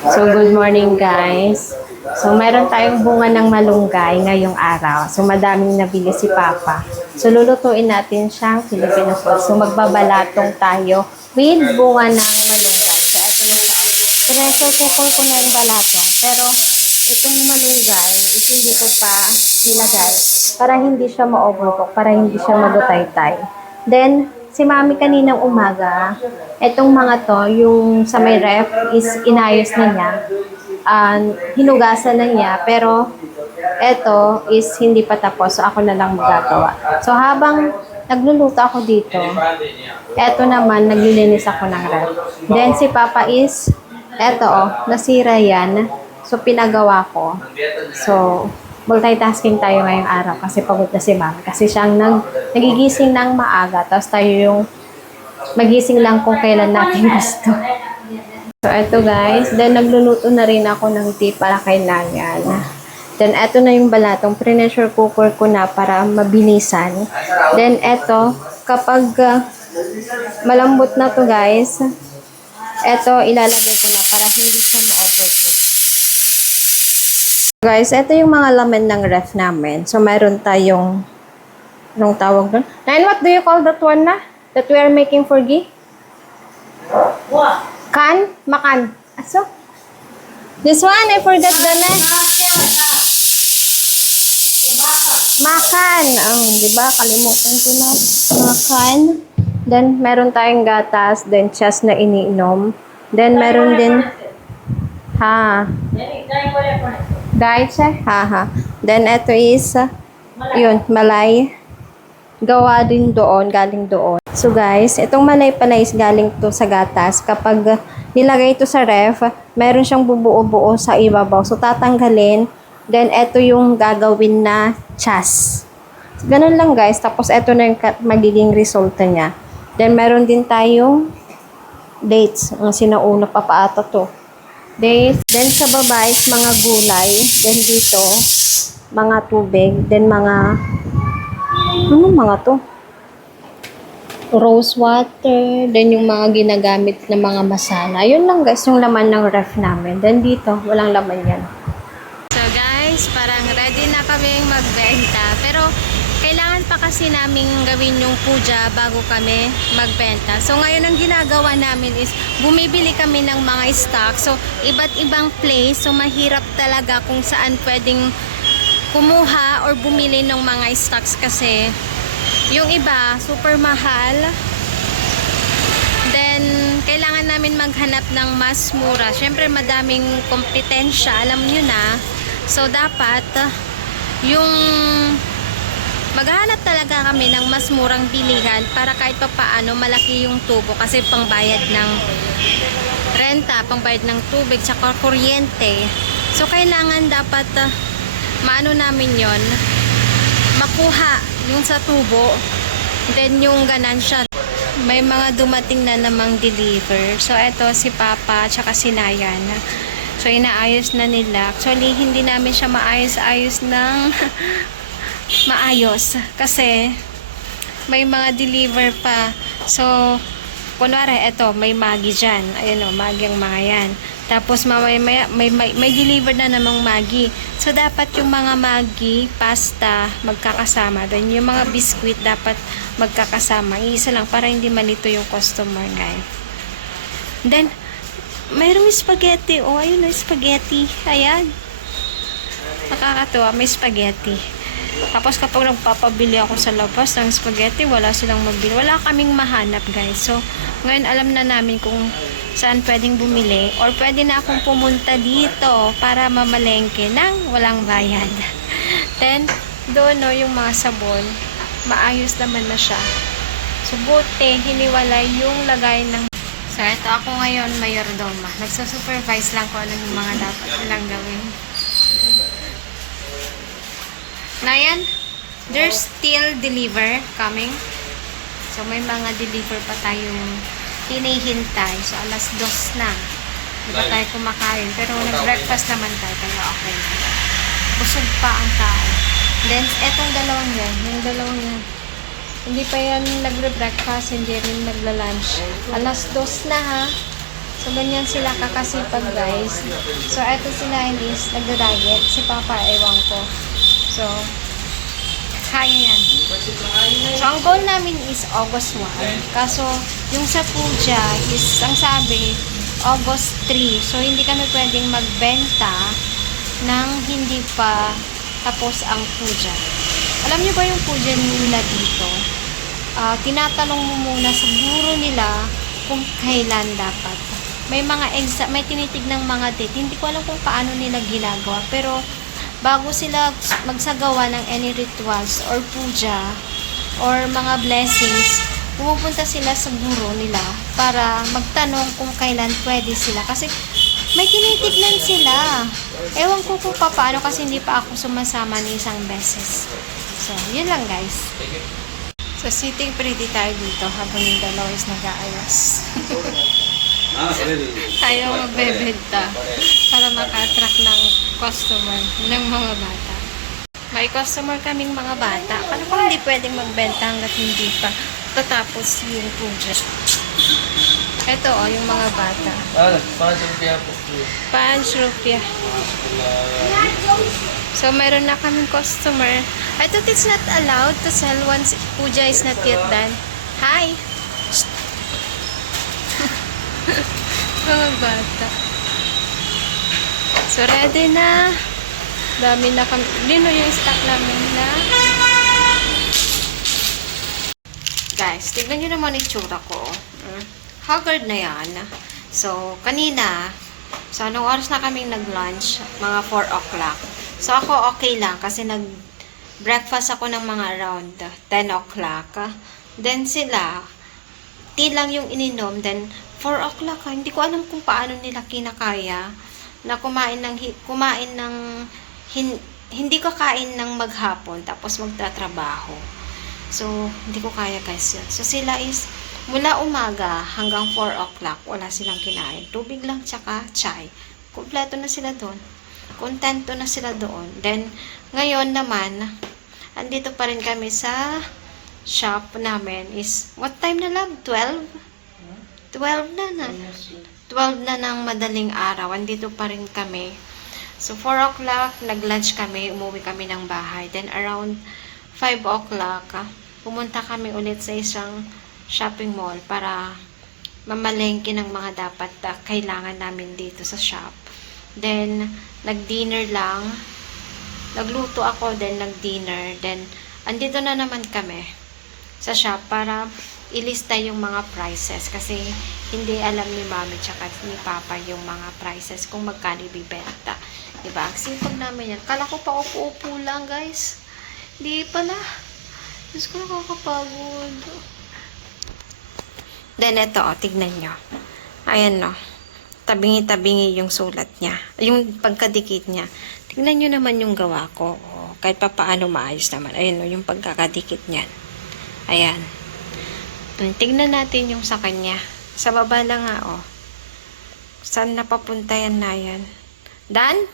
So, good morning guys. So, mayroon tayong bunga ng malunggay ngayong araw. So, madaming nabili si Papa. So, lulutuin natin siyang Filipino food. So, magbabalatong tayo with bunga ng malunggay. So, eto na siya. Pressure cooker ko na yung balatong. Pero, itong malunggay, hindi ko pa nilagay para hindi siya ma-overcook, para hindi siya magutay-tay. Then, si Mami kaninang umaga, etong mga to, yung sa may ref is inayos na niya. Hinugasan na niya, pero eto is hindi pa tapos, so ako na lang magagawa. So habang nagluluto ako dito, eto naman, naglilinis ako ng ref. Then si Papa is, eto nasira yan. So pinagawa ko. So, multitasking tayo ngayong araw kasi pagod na si Mami. Kasi siyang nagigising ng maaga. Tapos tayo yung magising lang kung kailan natin gusto. So, eto guys. Then, nagluluto na rin ako ng tea para kay Nanyan. Then, eto na yung balatong. Pressure cooker ko na para mabilisan. Then, eto, kapag malambot na to guys, eto, ilalagay ko na para hindi siya ma-overcook. Guys, ito yung mga laman ng ref namin. So, mayroon tayong, anong tawag doon? Nine, what do you call that one na? That we are making for Gi? What? Kan? Makan. Aso? This one, I forgot the name. Makan. Oh, diba? Kalimutan ko na. Makan. Then, meron tayong gatas. Then, chas na iniinom. Then, meron din, diet siya? Haha. Then, ito is, yun, malay. Gawa din doon, galing doon. So, guys, itong malay pala is galing to sa gatas. Kapag nilagay ito sa ref, meron siyang bubuo-buo sa ibabaw. So, tatanggalin. Then, ito yung gagawin na chas. So, ganun lang, guys. Tapos, ito na yung magiging resulta niya. Then, meron din tayong dates. Ang sinauna pa paata to. Then sa baba is mga gulay. Then dito, mga tubig. Then mga, mga to? Rose water. Then yung mga ginagamit na mga masala. Yun lang guys, yung laman ng ref namin. Then dito, walang laman yan. So guys, parang ready na kaming magbenta. Pero kailangan pa kasi namin gawin yung puja bago kami magbenta. So ngayon ang ginagawa namin is bumibili kami ng mga stock. So iba't ibang place. So mahirap talaga kung saan pwedeng kumuha or bumili ng mga stocks kasi yung iba super mahal. Then kailangan namin maghanap ng mas mura. Syempre madaming kompetensya, alam nyo na. So dapat yung maghahanap talaga kami ng mas murang bilihan para kahit pa paano malaki yung tubo kasi pangbayad ng renta, pangbayad ng tubig, tsaka kuryente. So, kailangan dapat maano namin yon, makuha yung sa tubo, then yung ganansya. May mga dumating na namang deliver. So, eto si Papa tsaka si Nayan. So, inaayos na nila. Actually, hindi namin siya maayos-ayos ng maayos kasi may mga deliver pa. So, kunwari, eto, may Maggi dyan. Ayan o, Maggi ang mga yan. Tapos, may deliver na namang Maggi. So, dapat yung mga Maggi, pasta, magkakasama. Then, yung mga biskuit, dapat magkakasama. Iisa lang para hindi malito yung customer, guys. Then, mayroong spaghetti. O, ayun na, spaghetti. Ayan. Nakakatuwa, may spaghetti. Tapos kapag nagpapabili ako sa labas ng spaghetti, wala silang mabili. Wala kaming mahanap, guys. So, ngayon alam na namin kung saan pwedeng bumili. Or pwede na akong pumunta dito para mamalengke ng walang bayad. Then, doon no, yung mga sabon, maayos naman na siya. So, buti, hiniwalay yung lagay ng... So, ito ako ngayon, mayordoma. Nagsusupervise lang ko ano yung mga dapat nilang gawin. Nayan, there's still deliver coming. So, may mga deliver pa tayong hinihintay. So, alas 2 na. Hindi pa tayo kumakain. Pero nag-breakfast naman tayo. Kaya okay na. Busog pa ang tao. Then, etong dalawang yan. Yung dalawang yan. Hindi pa yan nagre-breakfast. Hindi rin nagla-lunch. Alas 2 na ha. So, ganyan sila kakasipag, guys. So, eto sila is nagda-diet. Si Papa, ewan ko. So, kaya yan. So, ang goal namin is August 1. Kaso, yung sa puja is, ang sabi, August 3. So, hindi kami pwedeng magbenta nang hindi pa tapos ang puja. Alam niyo ba yung puja nila dito? Tinatanong mo muna sa guro nila kung kailan dapat. May tinitignang mga date. Hindi ko alam kung paano nila ginagawa. Pero, bago sila magsagawa ng any rituals or puja or mga blessings, pumupunta sila sa guro nila para magtanong kung kailan pwede sila. Kasi, may tinitignan sila. Ewan ko kung paano kasi hindi pa ako sumasama ni isang beses. So, yun lang guys. So, sitting pretty tayo dito habang yung dalawa is nag-aayos. Ayaw magbebenta para maka-attract ng customer ng mga bata. May customer kaming mga bata. Paano kung hindi pwedeng magbenta hanggat hindi pa tatapos yung puja? Ito yung mga bata. 5 rupiah. So, mayroon na kaming customer. I thought it's not allowed to sell once puja is not yet done. Hi! Mga bata. So, ready na. Dami na kami. Dino yung stock namin na. Guys, tignan nyo naman yung tsura ko. Haggard na yan. So, kanina, so, anong oras na kaming nag-lunch? Mga 4 o'clock. So, ako okay lang kasi nag-breakfast ako ng mga around 10 o'clock. Then sila, tea lang yung ininom. Then, 4 o'clock. Hindi ko alam kung paano nila kinakaya na hindi kakain ng maghapon tapos magtatrabaho. So, hindi ko kaya guys yun. So, sila is mula umaga hanggang 4 o'clock, wala silang kinain. Tubig lang tsaka chai. Kompleto na sila doon. Kontento na sila doon. Then, ngayon naman, andito pa rin kami sa shop namin is, what time na lang? 12? 12 na. 12 na ng madaling araw. Andito pa rin kami. So, 4 o'clock, nag-lunch kami. Umuwi kami ng bahay. Then, around 5 o'clock, pumunta kami ulit sa isang shopping mall para mamalengke ng mga dapat kailangan namin dito sa shop. Then, nag-dinner lang. Nagluto ako, then nag-dinner. Then, andito na naman kami sa shop para ilista yung mga prices kasi hindi alam ni mami tsaka ni papa yung mga prices kung magkano ibibenta. Diba? Ang sipag namin yan. Kala ko pa upo-upo lang, guys. Hindi pala. Diyos ko, nakakapagod. Then, ito, tignan nyo. Ayan, no. Tabingi-tabingi yung sulat niya. Yung pagkadikit niya. Tignan nyo naman yung gawa ko. Kahit pa paano maayos naman. Ayan, no, yung pagkakadikit niyan. Ayan. Tignan natin yung sa kanya. Sa baba lang nga, oh. Saan napapunta yan na yan? Done?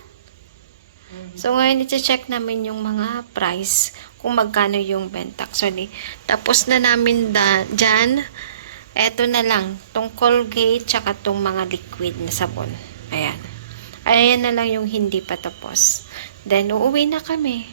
So, ngayon, iti-check namin yung mga price kung magkano yung benta. Actually, tapos na namin dyan. Eto na lang, tong Colgate, tsaka tong mga liquid na sabon. Ayan. Ayan na lang yung hindi pa tapos. Then, uuwi na kami.